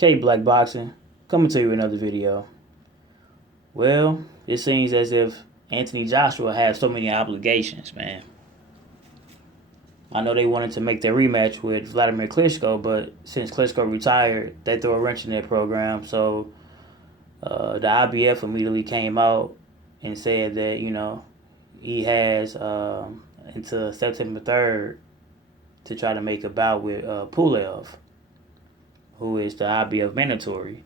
K Black Boxing, coming to you with another video. Well, it seems as if Anthony Joshua has so many obligations, man. I know they wanted to make their rematch with Vladimir Klitschko, but since Klitschko retired, they threw a wrench in their program. So the IBF immediately came out and said that, he has until September 3rd to try to make a bout with Pulev, who is the IBF mandatory.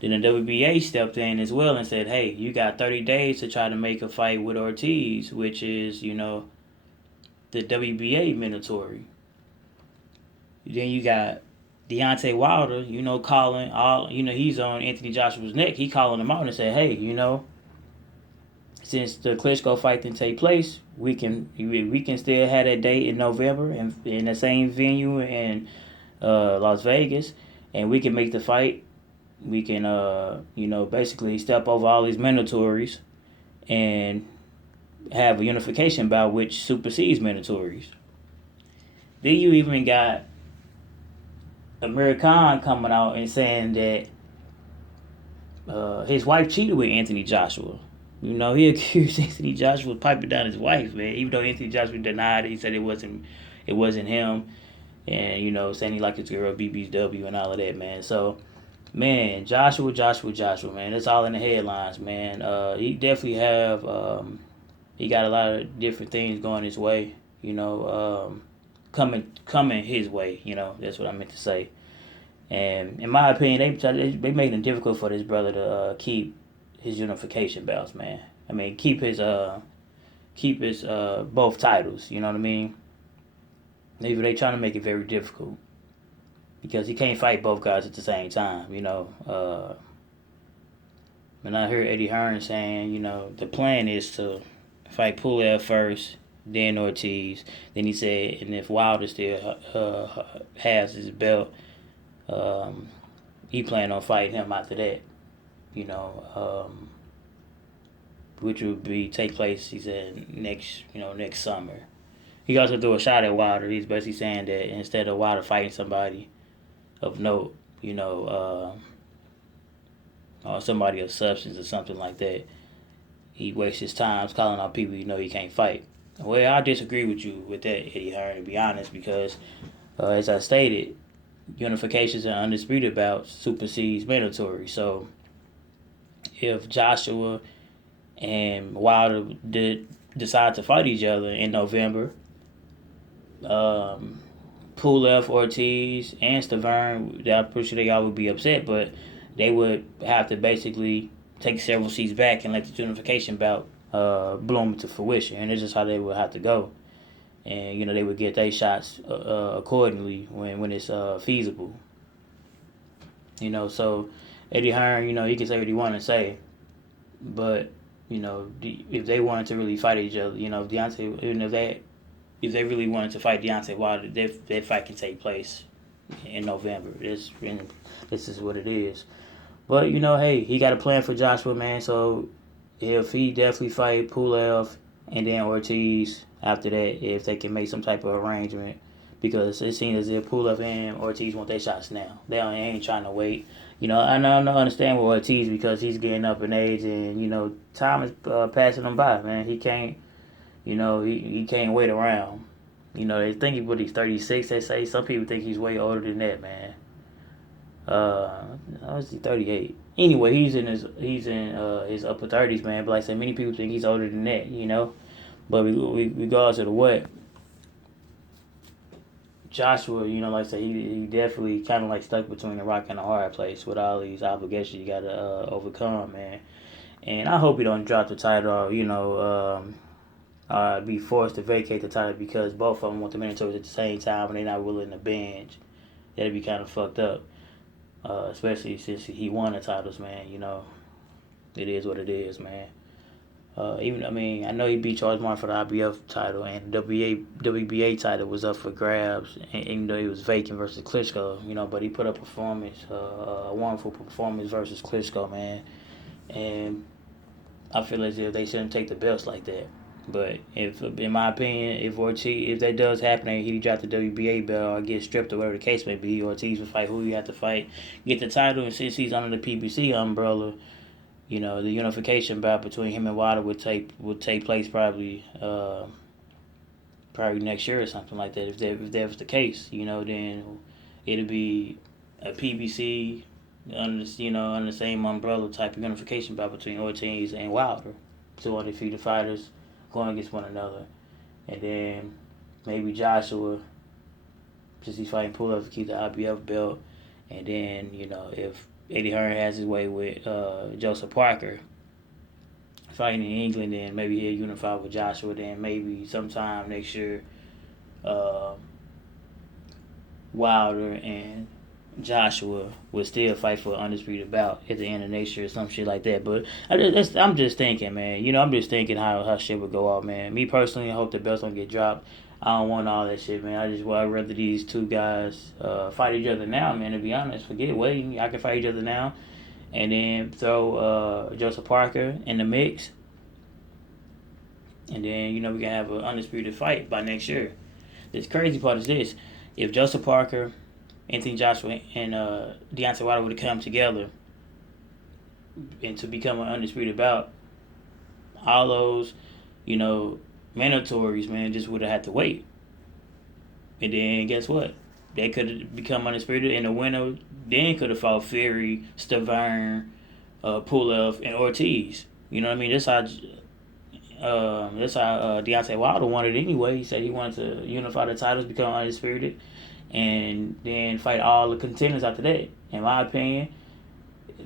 Then the WBA stepped in as well and said, hey, you got 30 days to try to make a fight with Ortiz, which is, the WBA mandatory. Then you got Deontay Wilder, calling all, he's on Anthony Joshua's neck. He calling him out and said, hey, since the Klitschko fight didn't take place, we can still have that date in November in the same venue in Las Vegas, and we can make the fight. We can, basically step over all these mandatories and have a unification bout which supersedes mandatories. Then you even got Amir Khan coming out and saying that his wife cheated with Anthony Joshua. He accused Anthony Joshua of piping down his wife, man. Even though Anthony Joshua denied it, he said it wasn't him, and saying he liked his girl BBW and all of that, man. So, man, Joshua, man, that's all in the headlines, man. He definitely have he got a lot of different things going his way, coming his way, that's what I meant to say. And in my opinion, they made it difficult for this brother to keep his unification belts, man. I mean, keep his both titles. You know what I mean? Maybe they trying to make it very difficult because he can't fight both guys at the same time. And I heard Eddie Hearn saying, the plan is to fight Pulev first, then Ortiz. Then he said, and if Wilder still has his belt, he planned on fighting him after that. Which would take place, he said, next summer. He also threw a shot at Wilder. He's basically saying that instead of Wilder fighting somebody of note, or somebody of substance or something like that, he wastes his time calling out people he can't fight. Well, I disagree with you with that, Eddie Hearn, to be honest, because as I stated, unifications and undisputed bouts supersedes mandatory. So if Joshua and Wilder did decide to fight each other in November, Pulev, Ortiz, and Stavern, I'm pretty sure they all would be upset, but they would have to basically take several seats back and let the unification bout bloom into fruition. And it's just how they would have to go. And, they would get their shots accordingly when it's feasible. So Eddie Hearn, he can say what he want to say. But, if they wanted to really fight each other, Deontay, even if they really wanted to fight Deontay Wilder, that fight can take place in November. This is what it is. But, hey, he got a plan for Joshua, man. So if he definitely fight Pulev and then Ortiz after that, if they can make some type of arrangement, because it seems as if Pulev and Ortiz want their shots now. They ain't trying to wait. I don't understand with Ortiz because he's getting up in age and, time is passing him by, man. He can't, he can't wait around. They think he's 36, they say. Some people think he's way older than that, man. Is he 38? Anyway, he's in his upper 30s, man. But like I said, many people think he's older than that, But regardless of what, Joshua, like I said, he definitely kind of like stuck between a rock and a hard place with all these obligations you got to overcome, man. And I hope he don't drop the title, be forced to vacate the title because both of them want the mandatories at the same time and they're not willing to bench. That'd be kind of fucked up, especially since he won the titles, man. It is what it is, man. I know he beat Charles Martin for the IBF title, and the WBA title was up for grabs, even though he was vacant versus Klitschko, but he put up a wonderful performance versus Klitschko, man. And I feel as if they shouldn't take the belts like that. But if, in my opinion, if that does happen and he dropped the WBA belt or gets stripped or whatever the case may be, Ortiz will fight who he have to fight, get the title, and since he's under the PBC umbrella, the unification bout between him and Wilder would take place probably next year or something like that. If that was the case, then it'll be a PBC under the same umbrella type of unification bout between Ortiz and Wilder, two undefeated fighters going against one another, and then maybe Joshua, since he's fighting Pulev to keep the IBF belt, and then if Eddie Hearn has his way with Joseph Parker fighting in England, then maybe he'll unify with Joshua. Then maybe sometime next year, Wilder and Joshua would still fight for an undisputed bout at the end of next year or some shit like that. But I'm just thinking, man. I'm just thinking how shit would go out, man. Me personally, I hope the belts don't get dropped. I don't want all that shit, man. I'd rather these two guys fight each other now, man. To be honest, forget waiting. I can fight each other now, and then throw Joseph Parker in the mix, and then we can have an undisputed fight by next year. The crazy part is this: if Joseph Parker, Anthony Joshua, and Deontay Wilder would have come together and to become an undisputed bout, all those, mandatories, man, just would have had to wait. And then guess what? They could have become undisputed, and the winner then could have fought Fury, Stavern, Pulev, and Ortiz. You know what I mean? That's how Deontay Wilder wanted it anyway. He said he wanted to unify the titles, become undisputed, and then fight all the contenders after that. In my opinion,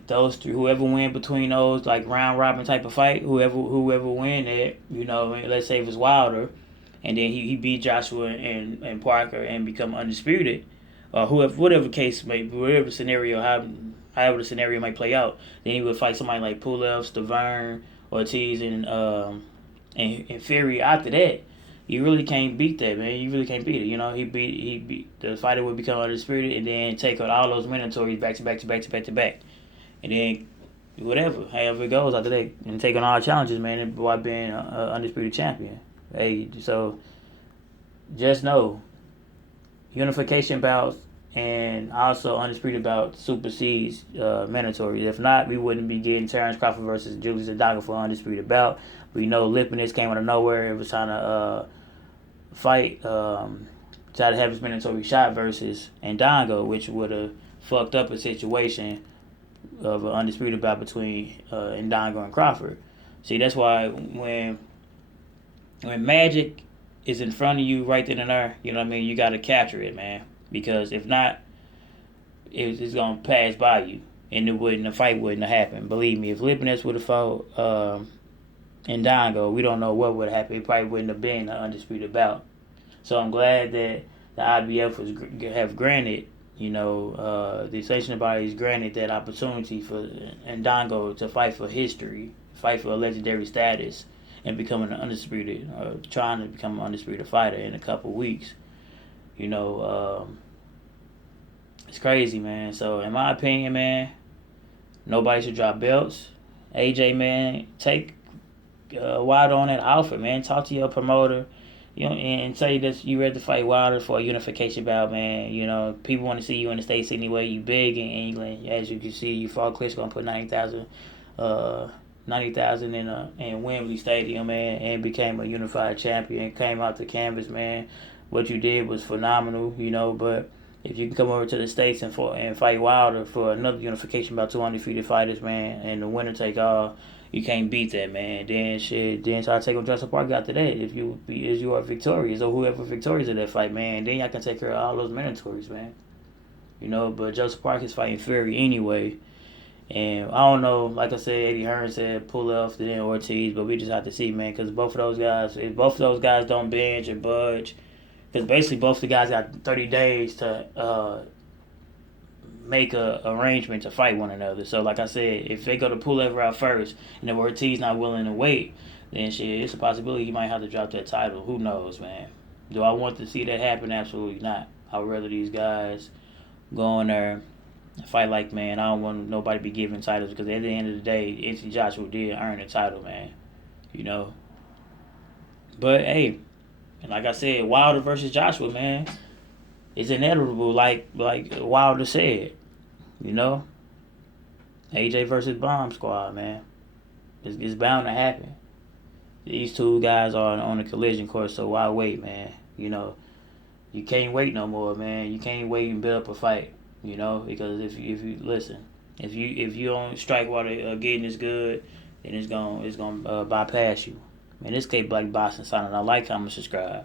those three, whoever win between those, like round robin type of fight, whoever win that, let's say it was Wilder, and then he beat Joshua and Parker and become undisputed, or whatever case may be, whatever scenario, however the scenario might play out, then he would fight somebody like Pulev, Stavern, Ortiz, and Fury after that. You really can't beat that, man. You really can't beat it. He beat the fighter would become undisputed and then take out all those mandatories back to back to back to back to back. And then however it goes after that, and take on all challenges, man, while being an undisputed champion. Hey, so just know, unification bouts and also undisputed bout supersedes mandatory. If not, we wouldn't be getting Terrence Crawford versus Julius Adaga for undisputed bout. We know Lipinets came out of nowhere. It was trying to fight, try to have his mandatory shot versus Ndango, which would have fucked up a situation of an undisputed bout between Ndango and Crawford. See, that's why when magic is in front of you right then and there, you got to capture it, man. Because if not, it's going to pass by you. And the fight wouldn't have happened. Believe me, if Lipinets would have fought Ndango, we don't know what would have happened. It probably wouldn't have been an undisputed bout. So I'm glad that the IBF have granted, the sanctioning bodies granted that opportunity for Ndango to fight for history, fight for a legendary status, and becoming an undisputed, trying to become an undisputed fighter in a couple weeks. It's crazy, man. So in my opinion, man, nobody should drop belts. AJ, man, take Wilder on that offer, man. Talk to your promoter, and say that you ready to fight Wilder for a unification bout, man. People want to see you in the States anyway. You big in England, as you can see. You fought Klitschko gonna put 90,000 in Wembley Stadium, man, and became a unified champion. Came out the canvas, man. What you did was phenomenal, but if you can come over to the States and fight Wilder for another unification bout, two undefeated fighters, man, and the winner take all, you can't beat that, man. Then try to take on Joseph Parker after that if you are victorious, or whoever victorious in that fight, man. Then y'all can take care of all those mandatories, man. But Joseph Parker is fighting Fury anyway. And I don't know, like I said, Eddie Hearn said Pulev, then Ortiz, but we just have to see, man, because both of those guys don't bench or budge, because basically both the guys got 30 days to make a arrangement to fight one another. So like I said, if they go to Pulev route first, and if Ortiz not willing to wait, then it's a possibility he might have to drop that title. Who knows, man? Do I want to see that happen? Absolutely not. I would rather these guys go in there and fight like, man. I don't want nobody to be giving titles, because at the end of the day, Anthony Joshua did earn the title, man. But hey, and like I said, Wilder versus Joshua, man, it's inevitable. Like Wilder said, you know, AJ versus Bomb Squad, man, it's bound to happen. These two guys are on a collision course, so why wait, man? You know, you can't wait no more, man. You can't wait and build up a fight, you know, because if you listen, if you don't strike while the getting is good, then it's gonna bypass you. Man, this K Black Boxing signing. I like, comment, subscribe.